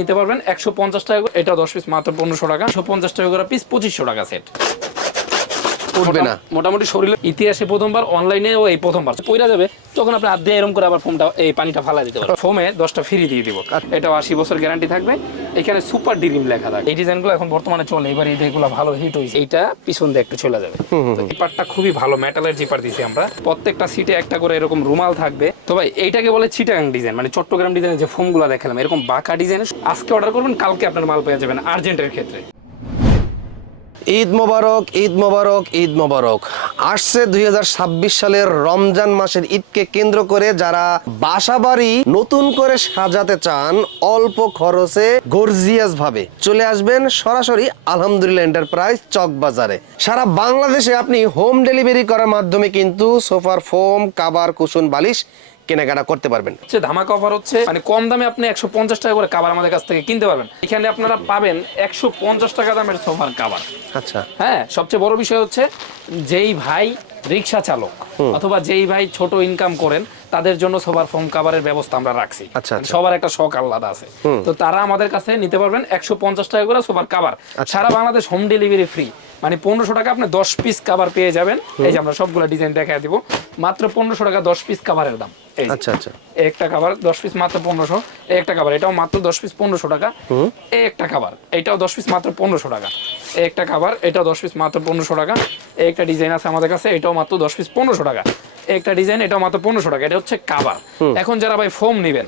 নিতে পারবেন 150 টাকা করে, এটা 10 পিস মাত্র 1500 টাকা, 150 টাকা করে পিস 2500 টাকা সেট। উঠবে না মোটামুটি শরীরের ইতিহাসে প্রথমবার, অনলাইনেও এই প্রথমবার পইরা যাবে, তখন আপনি হাত দিয়ে এরকম করে আবার ফোমটা এই পানিটা ফালা দিতে পারবেন। ফোমে 10টা ফ্রি দিয়ে দিব, এটাও 80 বছর গ্যারান্টি থাকবে। এখানে সুপার ড্রিম লেখা থাকে। এই ডিজাইনগুলো এখন বর্তমানে চলে, এবার এইগুলো ভালো হিট হয়েছে। এইটা পিছন দিয়ে একটু চলে যাবে। তো জিপারটা খুবই ভালো, মেটালের জিপার দিছি আমরা। প্রত্যেকটা সিটে একটা করে এরকম রুমাল থাকবে। তো ভাই এইটাকে বলে চিটাগাং ডিজাইন, মানে চট্টগ্রাম ডিজাইনের যে ফোমগুলো দেখালাম এরকম বাঁকা ডিজাইন। আজকে অর্ডার করবেন, কালকে আপনার মাল পেয়ে যাবেন আর্জেন্টের ক্ষেত্রে। ঈদ মোবারক, ঈদ মোবারক, ঈদ মোবারক। আসছে 2026 সালের রমজান মাসের ঈদকে কেন্দ্র করে যারা বাসাবাড়ি নতুন করে সাজাতে চান অল্প খরচে গর্জিয়াস ভাবে, চলে আসবেন সরাসরি আলহামদুলিল্লাহ এন্টারপ্রাইজ চকবাজারে। সারা বাংলাদেশে আপনি হোম ডেলিভারি করার মাধ্যমে কিন্তু সোফার ফোম, কাভার, কুশন, বালিশ কেনাকাটা করতে পারবেন। ধামাকা অফার হচ্ছে, মানে কম দামে আপনি 150 টাকা করে কাভার আমাদের কাছ থেকে কিনতে পারবেন। এখানে আপনারা পাবেন 150 টাকা দামের সোফার কাভার। আচ্ছা, হ্যাঁ, সবচেয়ে বড় বিষয় হচ্ছে যেই ভাই রিক্সা চালক অথবা যেই ভাই ছোট ইনকাম করেন, তাদের জন্য সোফার ফোম কাভারের ব্যবস্থা আমরা রাখছি। আচ্ছা, সবার একটা শখ আলাদা আছে, তো তারা আমাদের কাছে নিতে পারবেন 150 টাকা করে সোফার কাভার। সারা বাংলাদেশ হোম ডেলিভারি ফ্রি, মানে 1500 টাকা আপনি 10 পিস কাভার পেয়ে যাবেন। এই যে আমরা সবগুলো ডিজাইন দেখায় দিব, মাত্র 1500 টাকা 10 পিস কাভারের দাম। আচ্ছা আচ্ছা, একটা কাভার 10 পিস মাত্র 1500, একটা কাভার এটাও মাত্র 10 পিস 1500 টাকা, একটা কাভার এটাও 10 পিস মাত্র 1500 টাকা, একটা কাভার এটাও 10 পিস মাত্র 1500 টাকা, একটা ডিজাইন আছে আমাদের কাছে এটাও মাত্র 10 পিস 1500 টাকা, একটা ডিজাইন এটাও মাত্র 1500 টাকা। এটা হচ্ছে কাভার। এখন যারা ভাই ফোম নেবেন,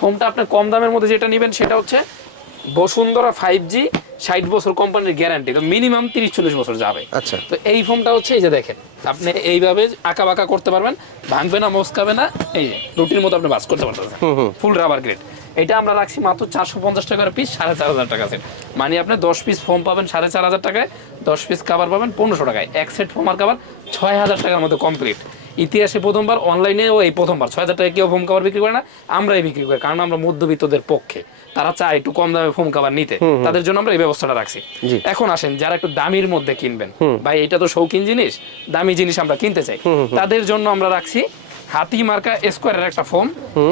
ফোমটা আপনি কম দামের মধ্যে যেটা নেবেন সেটা হচ্ছে বসুন্ধরা 5G 60 বছর কোম্পানির গ্যারান্টি, তো মিনিমাম 30-40 বছর যাবে। আচ্ছা, তো এই ফোমটা হচ্ছে এই যে দেখেন, আপনি এইভাবে আঁকা বাঁকা করতে পারবেন, ভাঙবে না, মস্কাবে না, এই যে রুটির মতো আপনি বাস করতে পারবেন। ফুল রাবার গ্রেড। এটা আমরা রাখছি মাত্র 450 টাকার পিস, 4500 টাকা সেট। মানে আপনি 10 পিস ফোম পাবেন 4500 টাকায়, 10 পিস কাভার পাবেন 1500 টাকায়। এক সেট ফোম আর কাভার 6000 টাকার মধ্যে কমপ্লিট। ইতিহাসে প্রথমবার, অনলাইনেও এই প্রথমবার। 6000 টাকায় কেউ ফোম কাভার বিক্রি করে না, আমরাই বিক্রি করি, কারণ আমরা মধ্যবিত্তদের পক্ষে। তারা চায় একটু কম দামে ফোম কাভার নিতে, তাদের জন্য আমরা এই ব্যবস্থাটা রাখছি। এখন আসেন যারা একটু দামির মধ্যে কিনবেন, ভাই এটা তো শৌখিন জিনিস, দামি জিনিস আমরা কিনতে চাই, তাদের জন্য আমরা রাখছি হাতি মার্কা স্কোয়ারের একটা ফোম।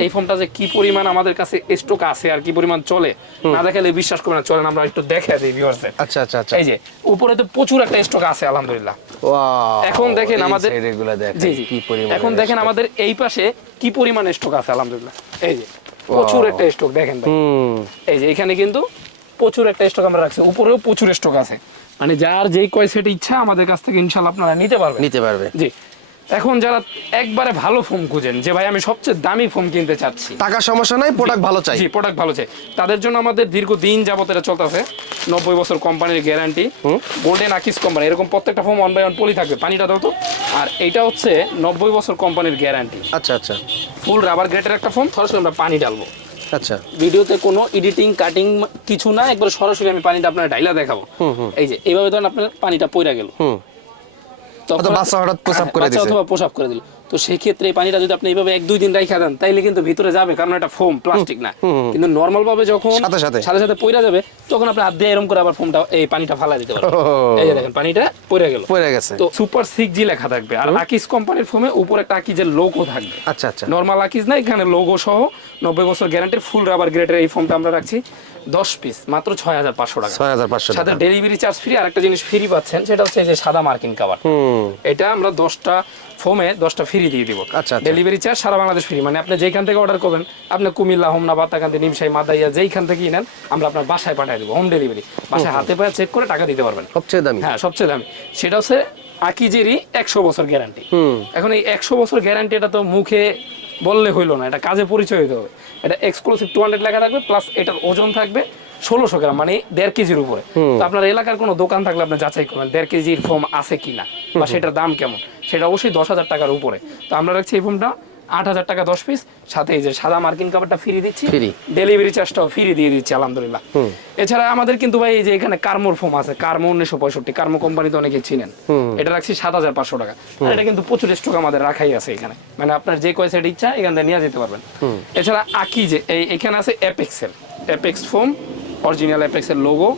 এই ফোমটা যে কি পরিমাণ আমাদের কাছে স্টক আছে আর কি পরিমাণ চলে, না দেখালে বিশ্বাস করবেন না। চলেন আমরা একটু দেখে দিই ভিউয়ারদের। আচ্ছা আচ্ছা আচ্ছা, এই যে উপরে তো প্রচুর একটা স্টক আছে আলহামদুলিল্লাহ। ওয়াও, এখন দেখেন আমাদের এগুলা দেখেন জি জি, কি পরিমাণ। এখন দেখেন আমাদের এই পাশে কি পরিমাণ স্টক আছে আলহামদুলিল্লাহ। এই যে প্রচুর একটা স্টক দেখেন ভাই। এই যে এখানে কিন্তু প্রচুর একটা স্টক আমরা রাখছি, উপরেও প্রচুর স্টক আছে। মানে যার যেই কয় সেট ইচ্ছা আমাদের কাছ থেকে ইনশাআল্লাহ আপনারা নিতে পারবে। জি, এখন যারা একবারে ভালো ফোম খুঁজেন, যে ভাই আমি সবচেয়ে দামি ফোম কিনতে চাচ্ছি, টাকা সমস্যা নাই, প্রোডাক্ট ভালো চাই। জি, প্রোডাক্ট ভালো চাই, তাদের জন্য আমাদের দীর্ঘদিন যাবত এটা চলতেছে 90 বছর কোম্পানির গ্যারান্টি। গোল্ডেন আকিস কোম্পানি, এরকম প্রত্যেকটা ফোম 1 বাই 1 পলি থাকবে। পানিটা দাও তো। আর এইটা হচ্ছে 90 বছর কোম্পানির গ্যারান্টি। আচ্ছা আচ্ছা, ফুল রাবার গ্রেডের একটা ফোম। সরাসরি আমরা পানি ডালবো। আচ্ছা, ভিডিওতে কোনো এডিটিং কাটিং কিছু না, একবার সরাসরি আমি পানিটা আপনার ডাইলা দেখাবো। এই যে এইভাবে ধরেন আপনার পানিটা পইরা গেল, তখন বাচ্চা হঠাৎ প্রসাব করে দিয়েছে অথবা প্রসাব করে দিল, তো সেই ক্ষেত্রে এই পানিটা যদি আপনি এইভাবে 1-2 দিন রাখা দেন, তাইলে কিন্তু ভিতরে যাবে, কারণ এটা ফোম, প্লাস্টিক না। কিন্তু নরমাল ভাবে যখন সাথে সাথে পইরা যাবে, তখন আপনি হাত দিয়ে এরকম করে আবার ফোমটা এই পানিটা ফালা দিতে পারবেন। এই যে দেখেন পানিটা পইরা গেছে। তো সুপার 6G লেখা থাকবে, আর আকিস কোম্পানির ফোমে উপর একটা আকিজের লোগো থাকবে। আচ্ছা আচ্ছা, নরমাল আকিজ না, এখানে লোগো সহ 90 বছর গ্যারান্টির ফুল রাবার গ্রেডের এই ফোমটা আমরা রাখছি 10 পিস মাত্র 6500 টাকা। 6500 সাথে ডেলিভারি চার্জ ফ্রি। আর একটা জিনিস ফ্রি পাচ্ছেন, সেটা হচ্ছে এই যে সাদা মার্কিং কভার। এটা আমরা 10টা ফোমে 10টা ফ্রি দিয়ে দিব। আচ্ছা, ডেলিভারি চার্জ সারা বাংলাদেশ ফ্রি। মানে আপনি যেখান থেকে অর্ডার করবেন, আপনি কুমিল্লা, হোমনা, বাতাকান্দি, নিমসাই, মাদাইয়া যেইখান থেকে নেন, আমরা আপনার বাসায় পাঠিয়ে দেবো। হোম ডেলিভারি, বাসায় হাতে পায়ে চেক করে টাকা দিতে পারবেন। সবচেয়ে দামি, হ্যাঁ সবচেয়ে দামি। সেটা হচ্ছে আকিজেরই 100 বছর গ্যারান্টি। এখন এই 100 বছর গ্যারান্টি, এটা তো মুখে বললে হইলো না, এটা কাজে পরিচয় হতে হবে। এটা এক্সক্লুসিভ 200 লেখা থাকবে, প্লাস এটার ওজন থাকবে 1600 গ্রাম, মানে 1.5 কেজির উপরে। তো আপনার এলাকার কোনো দোকান থাকলে আপনি যাচাই করবেন 1.5 কেজির ফোম আছে কিনা, বা সেটার দাম কেমন। সেটা অবশ্যই 10,000 টাকার উপরে। তো আমরা রাখছি এই ফোমটা 8000 টাকা 10 পিস, সাথে এই যে সাদা মার্কিন কাভারটা ফ্রি দিচ্ছি, ডেলিভারি চার্জটাও ফ্রি দিয়ে দিচ্ছি আলহামদুলিল্লাহ। এছাড়া আমাদের কিন্তু ভাই এই যে এখানে কার্মোর ফোম আছে, কার্মো 1965, কার্মো কোম্পানি তো অনেকে চিনেন। এটা রাখছি 7500 টাকা। আর এটা কিন্তু প্রচুর স্টক আমাদের রাখাই আছে এখানে, মানে আপনার যে কয় সেট ইচ্ছা এখান থেকে নিয়ে যেতে পারবেন। এছাড়া আকি যে এখানে আছে অ্যাপেক্স ফোম, অরিজিনাল অ্যাপেক্সের লোগো,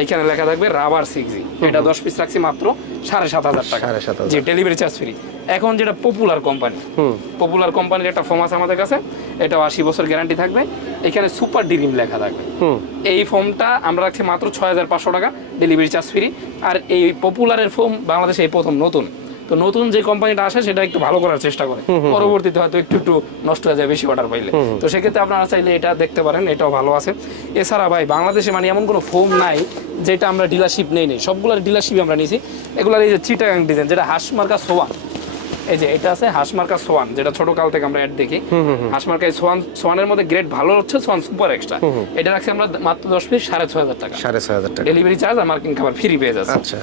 এইখানে লেখা থাকবে রাবার 6G। এটা 10 পিস রাখছি মাত্র 7500 টাকা। জি, ডেলিভারি চার্জ ফ্রি। এখন যেটা পপুলার কোম্পানির একটা ফোম আছে আমাদের কাছে, এটাও 80 বছর গ্যারান্টি থাকবে। এখানে সুপার ড্রিম লেখা থাকবে। এই ফোমটা আমরা রাখছি মাত্র 6500 টাকা, ডেলিভারি চার্জ ফ্রি। আর এই পপুলারের ফোম বাংলাদেশে এই প্রথম নতুন, তো নতুন যে কোম্পানিটা আসে সেটা একটু ভালো করার চেষ্টা করে, পরবর্তীতে হয়তো একটু নষ্ট হয়ে যায় বেশি অর্ডার পাইলে। তো সেক্ষেত্রে আপনারা চাইলে এটা দেখতে পারেন, এটাও ভালো আছে। এছাড়া ভাই বাংলাদেশে মানে এমন কোনো ফোম নাই যেটা আমরা ডিলারশিপ নেই, সবগুলোর ডিলারশিপই আমরা নিয়েছি। এগুলোর এই যে চিটাগাং ডিজাইন, যেটা হাঁসমার্কা সোয়ান, এই যে এটা আছে হাঁসমার্কা সোয়ান, যেটা ছোট কাল থেকে আমরা অ্যাড দেখি। হাঁসমার্কা সোয়ানের মধ্যে গ্রেড ভালো হচ্ছে সোয়ান সুপার এক্সট্রা। এটা রাখছি আমরা মাত্র 10 পিস 6500 টাকা, 6500 টাকা ডেলিভারি চার্জ আর মার্কিং খাবার ফ্রি পেয়ে যাচ্ছে। আচ্ছা,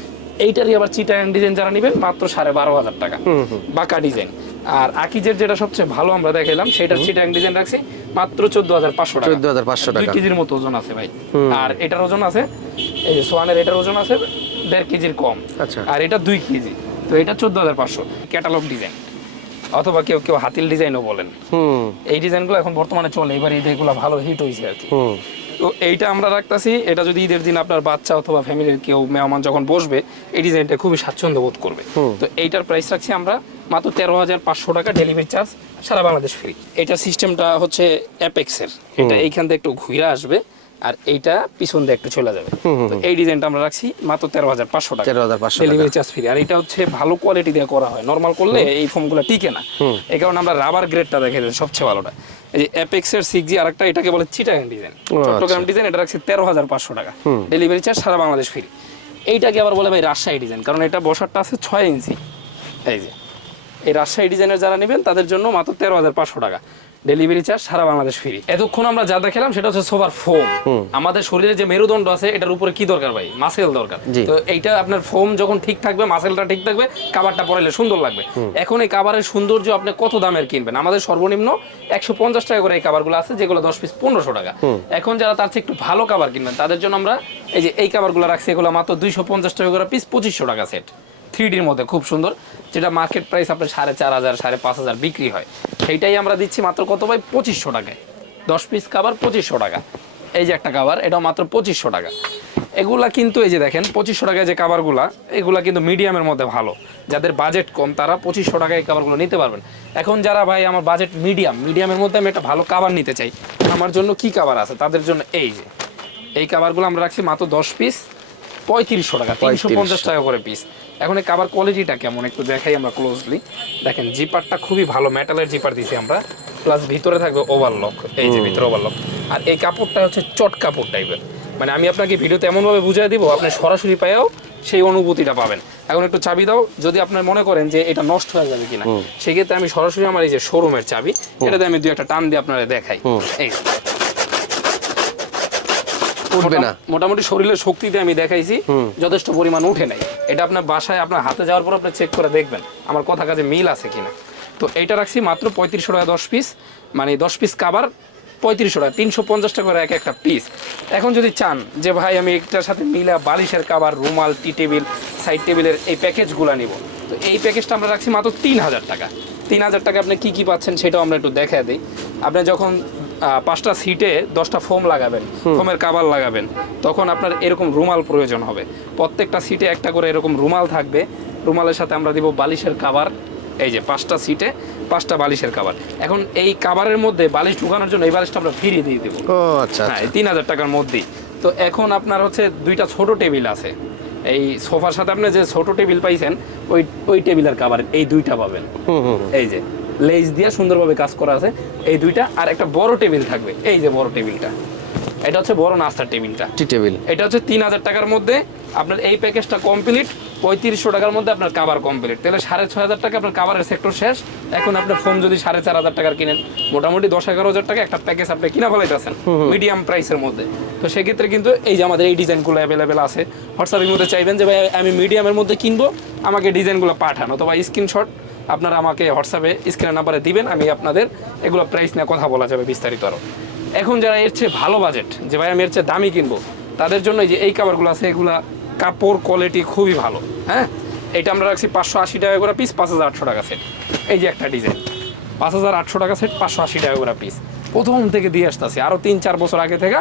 এইটারই আবার চিটাগাং ডিজাইন যারা নেবেন মাত্র 12500 টাকা, বাঁকা ডিজাইন। আর আকিজের যেটা সবচেয়ে ভালো আমরা দেখাইলাম, সেটার চিটাগাং ডিজাইন রাখছি মাত্র 14500 টাকা, 14500 টাকা, 2 কেজির মতো ওজন আছে ভাই। আর এটার ওজন আছে, এই যে সোয়ানের এটার ওজন আছে 1.5 কেজির কম। আচ্ছা, আর এটা 2 কেজি, তো এটা 14500 ক্যাটালগ ডিজাইন, অথবা কেউ কেউ হাতিল ডিজাইনও বলেন। এই ডিজাইনগুলো এখন বর্তমানে চলে, এবার এইগুলো ভালো হিট হয়েছে আর কি। তো এইটা আমরা রাখতেছি, এটা যদি ঈদের দিন আপনার বাচ্চা অথবা ফ্যামিলির কেউ মেহমান যখন বসবে, এই ডিজাইনটা খুবই স্বাচ্ছন্দ্য বোধ করবে। তো এইটার প্রাইস রাখছি আমরা মাত্র 13500 টাকা, ডেলিভারি চার্জ সারা বাংলাদেশ ফ্রি। এটা সিস্টেমটা হচ্ছে অ্যাপেক্সের, এটা এইখান থেকে একটু ঘুরে আসবে আর এইটা পিছন দিয়ে একটু চলে যাবে। তো এই ডিজাইনটা আমরা রাখছি মাত্র 13500 টাকা, 13500 ডেলিভারি চার্জ ফ্রি। আর এটা হচ্ছে ভালো কোয়ালিটি দিয়ে করা হয়, নরমাল করলে এই ফোমগুলো টিকে না, এই কারণে আমরা রাবার গ্রেডটা দেখে দিই সবচেয়ে ভালোটা। এই যে অ্যাপেক্সের 6G, আরেকটা এটাকে বলে চিটাগাং ডিজাইন, চট্টগ্রাম ডিজাইন, এটা রাখছি 13500 টাকা, ডেলিভারি চার্জ সারা বাংলাদেশ ফ্রি। এইটাকে আবার বলে ভাই রাজশাহী ডিজাইন, কারণ এটা বসারটা আছে 6 ইঞ্চি। এই যে এই রাজশাহী ডিজাইনের যারা নেবেন তাদের জন্য মাত্র 13500 টাকা, ডেলিভারি চার্জ সারা বাংলাদেশ ফ্রি। এতক্ষণ আমরা যা দেখালাম সেটা হচ্ছে সোফার ফোম। আমাদের শরীরে যে মেরুদণ্ড আছে এটার উপরে কি দরকার ভাই? মাসেল দরকার। তো এইটা আপনার ফোম যখন ঠিক থাকবে, মাসেলটা ঠিক থাকবে, কাভারটা পরাইলে সুন্দর লাগবে। এখন এই কাভারের সৌন্দর্য আপনি কত দামের কিনবেন? আমাদের সর্বনিম্ন 150 টাকা করে এই কাভারগুলো আছে, যেগুলো 10 পিস 1500 টাকা। এখন যারা তার চেয়ে একটু ভালো কাভার কিনবেন তাদের জন্য আমরা এই যে এই কাভারগুলো রাখছি, এগুলো মাত্র 250 টাকা করে পিস, 2500 টাকা সেট, 3Dর মধ্যে খুব সুন্দর, যেটা মার্কেট প্রাইস আপনার 4500 5500 বিক্রি হয়, সেইটাই আমরা দিচ্ছি মাত্র কত ভাই? 2500 টাকায় 10 পিস কাভার, 2500 টাকা। এই যে একটা কাভার, এটাও মাত্র 2500 টাকা। এগুলা কিন্তু এই যে দেখেন 2500 টাকায় যে কাভারগুলা, এগুলা কিন্তু মিডিয়ামের মধ্যে ভালো, যাদের বাজেট কম তারা 2500 টাকায় এই কাভারগুলো নিতে পারবেন। এখন যারা ভাই আমার বাজেট মিডিয়ামের মধ্যে আমি একটা ভালো কাভার নিতে চাই, আমার জন্য কি কাভার আছে? তাদের জন্য এই যে এই কাভারগুলো আমরা রাখছি মাত্র 10 পিস 3500 টাকা, 350 টাকা করে পিস। এখন এই কাভার কোয়ালিটিটা কেমন একটু দেখাই আমরা ক্লোজলি। দেখেন জিপারটা খুবই ভালো, মেটালের জিপার দিছি আমরা, প্লাস ভিতরে থাকবে ওভারলক, এই যে ভিতরে ওভারলক। আর এই কাপড়টা হচ্ছে চট কাপড় টাইপের, মানে আমি আপনাকে ভিডিওতে এমনভাবে বুঝিয়ে দিব আপনি সরাসরি পায়েও সেই অনুভূতিটা পাবেন। এখন একটু চাবি দাও, যদি আপনার মনে করেন যে এটা নষ্ট হয়ে যাবে কিনা, সেক্ষেত্রে আমি সরাসরি আমার এই যে শোরুমের চাবি, এটাতে আমি 2-1টা টান দিয়ে আপনারা দেখাই। এই উঠবে না, মোটামুটি শরীরের শক্তিতে আমি দেখাইছি, যথেষ্ট পরিমাণ উঠে নাই। এটা আপনার বাসায় আপনার হাতে যাওয়ার পর আপনি চেক করে দেখবেন আমার কথা কাজে মিল আছে কিনা। তো এইটা রাখছি মাত্র 3500 টাকা 10 পিস, মানে 10 পিস কাভার 3500 টাকা, 350 টাকা করে একটা পিস। এখন যদি চান যে ভাই আমি একটার সাথে মিলা বালিশের কাভার, রুমাল, টি টেবিল, সাইড টেবিলের এই প্যাকেজগুলো নিব, তো এই প্যাকেজটা আমরা রাখছি মাত্র 3000 টাকা। 3000 টাকা আপনি কি কি পাচ্ছেন সেটাও আমরা একটু দেখা দিই। আপনি যখন 5টা সিটে 10টা ফোম লাগাবেন, ফোমের কাভার লাগাবেন, তখন আপনার এরকম রুমাল প্রয়োজন হবে। প্রত্যেকটা সিটে একটা করে এরকম রুমাল থাকবে, রুমালের সাথে আমরা দিব বালিশের কাভার। এই যে 5টা সিটে 5টা বালিশের কাভার। এখন এই কাভারের মধ্যে বালিশ ঢুকানোর জন্য এই বালিশটা আমরা ফ্রি দিয়ে দেবো। আচ্ছা, হ্যাঁ, 3000 টাকার মধ্যেই। তো এখন আপনার হচ্ছে 2টা ছোট টেবিল আছে, এই সোফার সাথে আপনি যে ছোট টেবিল পাইছেন ওই টেবিলের কাভার এই 2টা পাবেন। এই যে লেজ দিয়ে সুন্দরভাবে কাজ করা আছে এই 2টা, আর একটা বড় টেবিল থাকবে, এই যে বড় টেবিলটা, এটা হচ্ছে বড় নাস্তার টেবিলটা, টি টেবিল। এটা হচ্ছে 3000 টাকার মধ্যে আপনার এই প্যাকেজটা কমপ্লিট। 3500 টাকার মধ্যে আপনার কাভার কমপ্লিট, তাহলে 6500 টাকা আপনার কাভারের সেক্টর শেষ। এখন আপনার ফোন যদি 4500 টাকার কিনেন, মোটামুটি 10-11 টাকা একটা প্যাকেজ আপনি কিনা ফেলাইতেছেন মিডিয়াম প্রাইসের মধ্যে। তো সেক্ষেত্রে কিন্তু এই যে আমাদের এই ডিজাইনগুলো অ্যাভেলেবেল আছে। হোয়াটসঅ্যাপের মধ্যে চাইবেন যে ভাই আমি মিডিয়ামের মধ্যে কিনবো, আমাকে ডিজাইনগুলো পাঠান, অথবা স্ক্রিনশট আপনারা আমাকে হোয়াটসঅ্যাপে স্ক্রিনের নাম্বারে দিবেন, আমি আপনাদের এগুলো প্রাইস নিয়ে কথা বলা যাবে বিস্তারিত আরও। এখন যারা এর চেয়ে ভালো বাজেট, যে ভাই আমি এর চেয়ে দামি কিনবো, তাদের জন্য যে এই কাভারগুলো আছে, এগুলা কাপড় কোয়ালিটি খুবই ভালো। হ্যাঁ, এটা আমরা রাখছি 580 টাকা করে পিস, 5800 টাকা সেট। এই যে একটা ডিজাইন 5800 টাকা সেট, 580 টাকা করে পিস, প্রথম থেকে দিয়ে আসতেছি আরও 3-4 বছর আগে থেকে।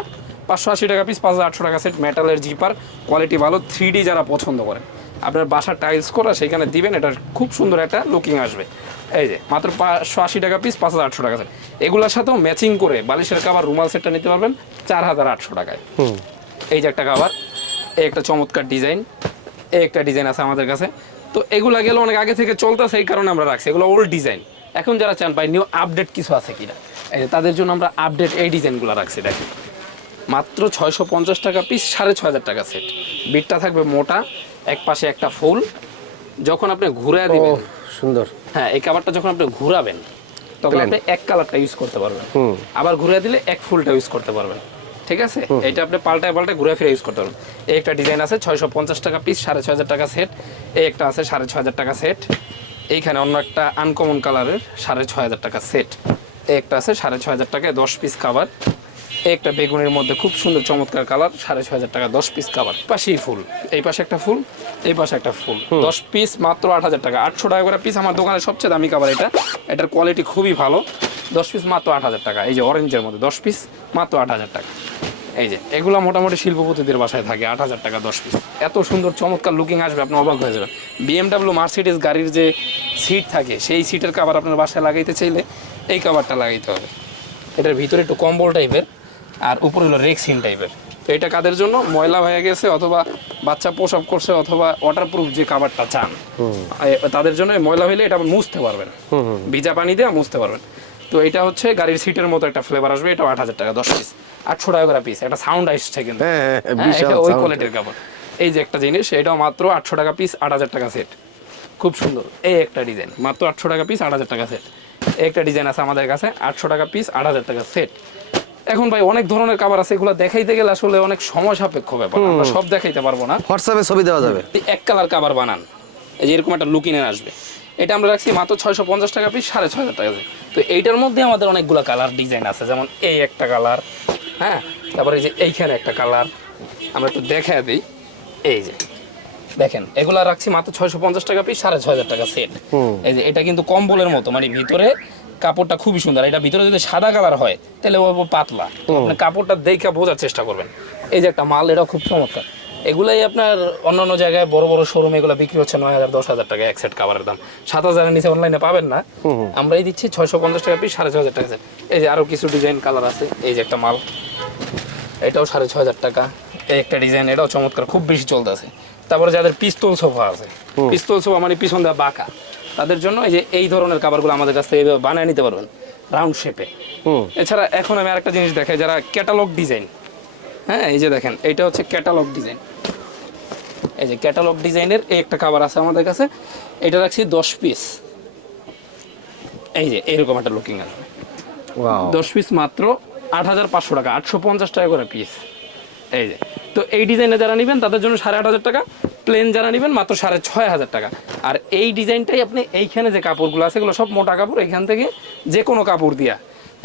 580 টাকা পিস, 5800 টাকা সেট, মেটালের জিপার, কোয়ালিটি ভালো। 3D যারা পছন্দ করে, আপনার বাসা টাইলস করা সেখানে দিবেন, এটা খুব সুন্দর একটা লুকিং আসবে। এই যে মাত্র 580 টাকা পিস, 5800 টাকা সেট। এগুলোর সাথেও ম্যাচিং করে বালিশের কভার রুমাল সেটটা নিতে পারবেন 4800 টাকায়। এই যে একটা কভার, এই একটা চমৎকার ডিজাইন, এই একটা ডিজাইন আছে আমাদের কাছে। তো এগুলা গেল অনেক আগে থেকে চলতেছে, এই কারণে আমরা রাখছি। এগুলো ওল্ড ডিজাইন। এখন যারা চান ভাই নিউ আপডেট কিছু আছে কিনা, এই যে তাদের জন্য আমরা আপডেট এই ডিজাইনগুলো রাখছি। দেখেন মাত্র 650 টাকা পিস, 6500 টাকা সেট। বিটটা থাকবে মোটা, এক পাশে একটা ফুল। যখন আপনি ঘুরে দিবেন, সুন্দর। হ্যাঁ এই কাভারটা যখন আপনি ঘুরাবেন তখন আপনি এক কালারটা ইউজ করতে পারবেন, আবার ঘুরে দিলে এক ফুলটা ইউজ করতে পারবেন। ঠিক আছে, এটা আপনি পাল্টায় ঘুরে ফিরে ইউজ করতে পারবেন। এই একটা ডিজাইন আছে 650 টাকা পিস, 6500 টাকা সেট। এই একটা আছে 6500 টাকা সেট। এইখানে অন্য একটা আনকমন কালারের 6500 টাকা সেট। এই একটা আছে 6500 টাকায় 10 পিস কাভার। এই একটা বেগুনের মধ্যে খুব সুন্দর চমৎকার কালার, 6500 টাকা 10 পিস কাভার। পাশেই ফুল, এই পাশে একটা ফুল, এই পাশে একটা ফুল, 10 পিস মাত্র 8000 টাকা। 800 টাকা করে পিস আমার দোকানের সবচেয়ে দামি কাভার এটা। এটার কোয়ালিটি খুবই ভালো। 10 পিস মাত্র 8000 টাকা। এই যে অরেঞ্জের মধ্যে 10 পিস মাত্র 8000 টাকা। এই যে এগুলো মোটামুটি শিল্পপতিদের বাসায় থাকে 8000 টাকা 10 পিস। এত সুন্দর চমৎকার লুকিং আসবে, আপনি অবাক হয়ে যাবেন। BMW মার্সিডিজ গাড়ির যে সিট থাকে সেই সিটের কাভার আপনার বাসায় লাগাইতে চাইলে এই কাভারটা লাগাইতে হবে। এটার ভিতরে একটু কম্বল টাইপের আর উপরে হলো রেক্সিন টাইপের। তো এটা কাদের জন্য, ময়লা হয়ে গেছে অথবা বাচ্চা প্রসব করছে অথবা ওয়াটারপ্রুফ যে কাভারটা চান তাদের জন্য। ময়লা হইলে এটা মুছতে পারবেন, ভিজা পানি দিয়ে মুছতে পারবেন। তো এটা হচ্ছে গাড়ির সিটের মতো একটা ফ্লেভার আসবে। এটা 8000 টাকা 10 পিস, 800 টাকা করে পিস। এটা সাউন্ড আসছে কিন্তু, এটা ওই কোয়ালিটির কাভার। এই যে একটা জিনিস, এটাও মাত্র 800 টাকা পিস, 8000 টাকা সেট। খুব সুন্দর এই একটা ডিজাইন, মাত্র 800 টাকা পিস, 8000 টাকা সেট। একটা ডিজাইন আছে আমাদের কাছে 800 টাকা পিস, 8000 টাকা সেট। এখন ভাই অনেক ধরনের কাভার আছে, এগুলো দেখাইতে গেলে আসলে অনেক সময় সাপেক্ষ ব্যাপার, আমরা সব দেখাইতে পারবো না। হোয়াটসঅ্যাপে ছবি দেওয়া যাবে। এক কালার কাভার বানান, এই যে এরকম একটা লুকিনের আসবে। এটা আমরা রাখছি মাত্র 650 টাকা পিস, 6500 টাকা। তো এইটার মধ্যে আমাদের অনেকগুলো কালার ডিজাইন আছে, যেমন এই একটা কালার, হ্যাঁ, তারপরে এই যে এইখানে একটা কালার। আমরা একটু দেখা দিই, এই যে দেখেন এগুলা রাখছি মাত্র 650 টাকা পিস, 6500 টাকা সেট। এই যে এটা কিন্তু কম্বলের মতো, মানে ভিতরে কাপড়টা খুবই সুন্দর। এটা ভিতরে যদি সাদা কালার হয় তাহলে ও পাতলা, আপনি কাপড়টা দেখে বোঝার চেষ্টা করবেন। এই যে একটা মাল, এটা খুব চমৎকার। এগুলাই আপনার অন্যান্য জায়গায় বড় বড় শোরুমে এগুলো বিক্রি হচ্ছে 9000 10,000 টাকা এক সেট কাভারের দাম। 7000 এর নিচে অনলাইনে পাবেন না। আমরাই দিচ্ছি 650 টাকা পিস, 6500 টাকা সেট। এই যে আরো কিছু ডিজাইন কালার আছে, এই যে একটা মাল, এটাও 6500 টাকা। এই একটা ডিজাইন, এটাও চমৎকার, খুব বেশি চলতেছে। তারপরে যাদের পিস্তল সোফা আছে, পিস্তল সোফা মানে পিছন দেওয়া বাঁকা, তাদের জন্য এই যে এই ধরনের কাভারগুলো আমাদের কাছ থেকে এইভাবে বানিয়ে নিতে পারবেন রাউন্ড শেপে। এছাড়া এখন আমি আরেকটা জিনিস দেখাই, যারা ক্যাটালগ ডিজাইন, হ্যাঁ এই যে দেখেন এইটা হচ্ছে ক্যাটালগ ডিজাইন। এই যে ক্যাটালগ ডিজাইনের এই একটা কাভার আছে আমাদের কাছে, এটা রাখছি 10 পিস। এই যে এইরকম একটা লুকিং আসবে, 10 পিস মাত্র 8500 টাকা, 850 টাকা করে পিস। এই যে, তো এই ডিজাইনে যারা নেবেন তাদের জন্য 8500 টাকা, প্লেন যারা নেবেন মাত্র 6500 টাকা। আর এই ডিজাইনটাই আপনি এইখানে যে কাপড়গুলো আছে এগুলো সব মোটা কাপড়, এইখান থেকে যে কোনো কাপড় দিয়া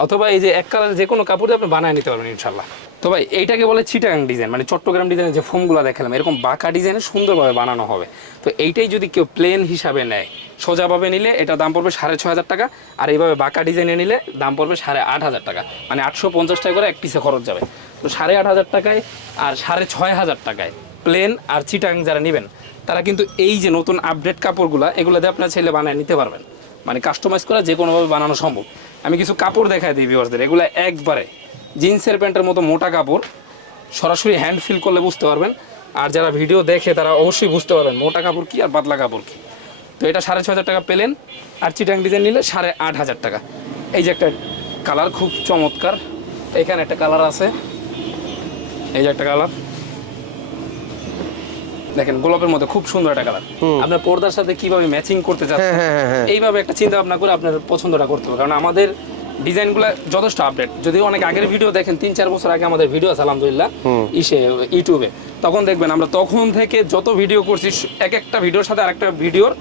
অথবা এই যে এক কালার যে কোনো কাপড় দিয়ে আপনি বানিয়ে নিতে পারবেন ইনশাল্লাহ। তো ভাই এইটাকে বলে চিটাগাং ডিজাইন, মানে চট্টগ্রাম ডিজাইনের যে ফোমগুলো দেখালাম এরকম বাঁকা ডিজাইনে সুন্দরভাবে বানানো হবে। তো এইটাই যদি কেউ প্লেন হিসাবে নেয়, সোজাভাবে নিলে এটা দাম পড়বে 6500 টাকা, আর এইভাবে বাঁকা ডিজাইনে নিলে দাম পড়বে 8500 টাকা, মানে 850 টাকা করে এক পিসে খরচ যাবে। তো 8500 টাকায় আর 6500 টাকায় প্লেন আর চিটাগাং যারা নেবেন তারা কিন্তু এই যে নতুন আপডেট কাপড়গুলো এগুলো দিয়ে আপনার ছেলে বানিয়ে নিতে পারবেন, মানে কাস্টমাইজ করা যে কোনোভাবে বানানো সম্ভব। আমি কিছু কাপড় দেখাই দিই ভিউয়ার্সদের, এগুলো একবারে জিন্সের প্যান্টের মতো মোটা কাপড়, সরাসরি হ্যান্ড ফিল করলে বুঝতে পারবেন। আর যারা ভিডিও দেখে তারা অবশ্যই বুঝতে পারবেন মোটা কাপড় কি আর পাতলা কাপড় কি। তো এটা 6500 টাকা প্লেন, আর চিটাগাং ডিজাইন নিলে 8500 টাকা। এই যে একটা কালার খুব চমৎকার, এখানে একটা কালার আছে, এই যে একটা কালার দেখেন গোলাপের মধ্যে খুব সুন্দর একটা কালার। আপনার পর্দার সাথে কিভাবে ম্যাচিং করতে চাচ্ছেন এইভাবে একটা চিন্তা ভাবনা করে আপনার পছন্দটা করতে হবে, কারণ আমাদের ডিজাইনগুলো যথেষ্ট আপডেট। যদি অনেক আগের ভিডিও দেখেন, 3-4 বছর আগে আমাদের ভিডিও আছে আলহামদুলিল্লাহ ইউটিউবে, তখন দেখবেন আমরা তখন থেকে যত ভিডিও করছি এক একটা ভিডিওর সাথে আরেকটা ভিডিওর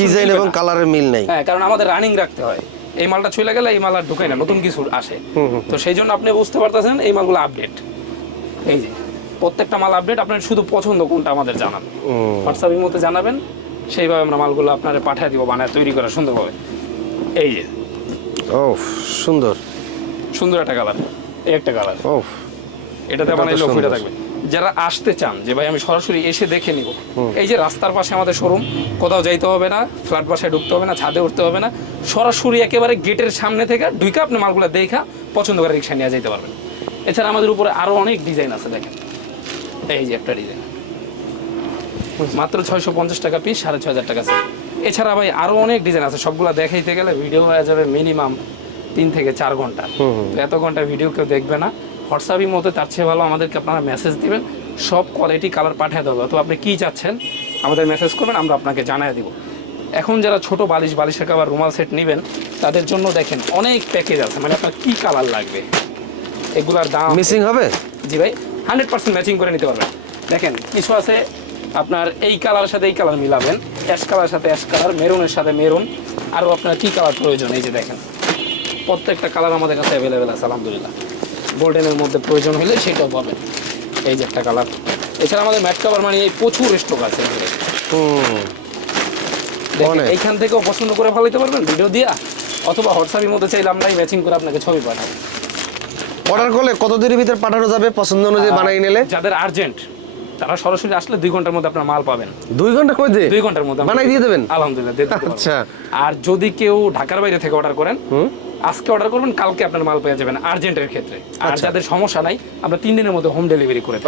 ডিজাইন এবং কালারের মিল নেই। হ্যাঁ, কারণ আমাদের রানিং রাখতে হয়, এই মালটা চলে গেলে এই মাল আর ঢুকায় না, নতুন কিছু আসে। তো সেই জন্য আপনি বুঝতে পারতেছেন এই মালগুলো আপডেট। এই যে প্রত্যেকটা মাল আপডেট, আপনার শুধু পছন্দ কোনটা আমাদের জানাবেন, হোয়াটসঅ্যাপের মধ্যে জানাবেন, সেইভাবে আমরা মালগুলো আপনারা পাঠিয়ে দিব বানায় তৈরি করা সুন্দরভাবে। এই যে ও সুন্দর সুন্দর একটা কালার, এই একটা কালার, ও এটাতে বানাইলে ফিটা থাকবে। যারা আসতে চান যে ভাই আমি সরাসরি এসে দেখে নিব, এই যে রাস্তার পাশে আমাদের শোরুম, কোথাও যাইতে হবে না, ফ্ল্যাট বাসায় ঢুকতে হবে না, ছাদে উঠতে হবে না, সরাসরি একেবারে গেটের সামনে থেকে ঢুকে আপনি মালগুলো দেখা পছন্দ করে রিক্সা নিয়ে যেতে পারবেন। এছাড়া আমাদের উপরে আরো অনেক ডিজাইন আছে, দেখেন এই যে একটা ডিজাইন মাত্র 650 টাকা পিস, 6500 টাকা সেল। এছাড়া ভাই আরো অনেক ডিজাইন আছে, সবগুলো দেখাইতে গেলে ভিডিও হয়ে যাবে মিনিমাম 3 থেকে 4 ঘন্টা। তো এত ঘন্টা ভিডিও কেউ দেখবে না। হোয়াটসঅ্যাপের মধ্যে তার চেয়ে ভালো আমাদেরকে আপনারা মেসেজ দিবেন, সব কোয়ালিটি কালার পাঠিয়ে দেবো। তো আপনি কি চাচ্ছেন আমাদের মেসেজ করবেন, আমরা আপনাকে জানিয়ে দিব। এখন যারা ছোট বালিশের কভার রুমাল সেট নেবেন তাদের জন্য দেখেন অনেক প্যাকেজ আছে, মানে আপনার কি কালার লাগবে এগুলার দাম মিসিং হবে? জি ভাই 100% ম্যাচিং করে নিতে পারবেন। দেখেন কিছু আছে আপনার এই কালারের সাথে এই কালার মিলাবেন, অ্যাশ কালারের সাথে অ্যাশ কালার, মেরুনের সাথে মেরুন, আরও আপনার কী কালার প্রয়োজন এই যে দেখেন প্রত্যেকটা কালার আমাদের কাছে অ্যাভেলেবেল আছে আলহামদুলিল্লাহ। গোল্ডেনের মধ্যে প্রয়োজন হলে সেটাও পাবেন, এই যে একটা কালার। এছাড়া আমাদের ম্যাট কাভার মানে এই প্রচুর স্টক আছে। দেখেন এইখান থেকেও পছন্দ করে ভালো দিতে পারবেন ভিডিও দিয়া, অথবা হোয়াটসঅ্যাপের মধ্যে চাইলে আমরাই ম্যাচিং করে আপনাকে ছবি পাঠাবো। অর্ডার করলে কত দিনের ভিতরে পাঠানো যাবে পছন্দ অনুযায়ী বানিয়ে নিলে? যাদের আর্জেন্ট তারা সরাসরি আসলে 2 ঘন্টার মধ্যে আপনার মাল পাবেন। 2 ঘন্টার মধ্যে? 2 ঘন্টার মধ্যে বানাই দিয়ে দেবেন? আলহামদুলিল্লাহ দিয়ে দিতে পারবো। আচ্ছা। আর যদি কেউ ঢাকার বাইরে থেকে অর্ডার করেন, আজকে অর্ডার করবেন কালকে আপনার মাল পেয়ে যাবেন আর্জেন্টের ক্ষেত্রে। আর যাদের সমস্যা নাই আমরা 3 দিনের মধ্যে হোম ডেলিভারি করে থাকি।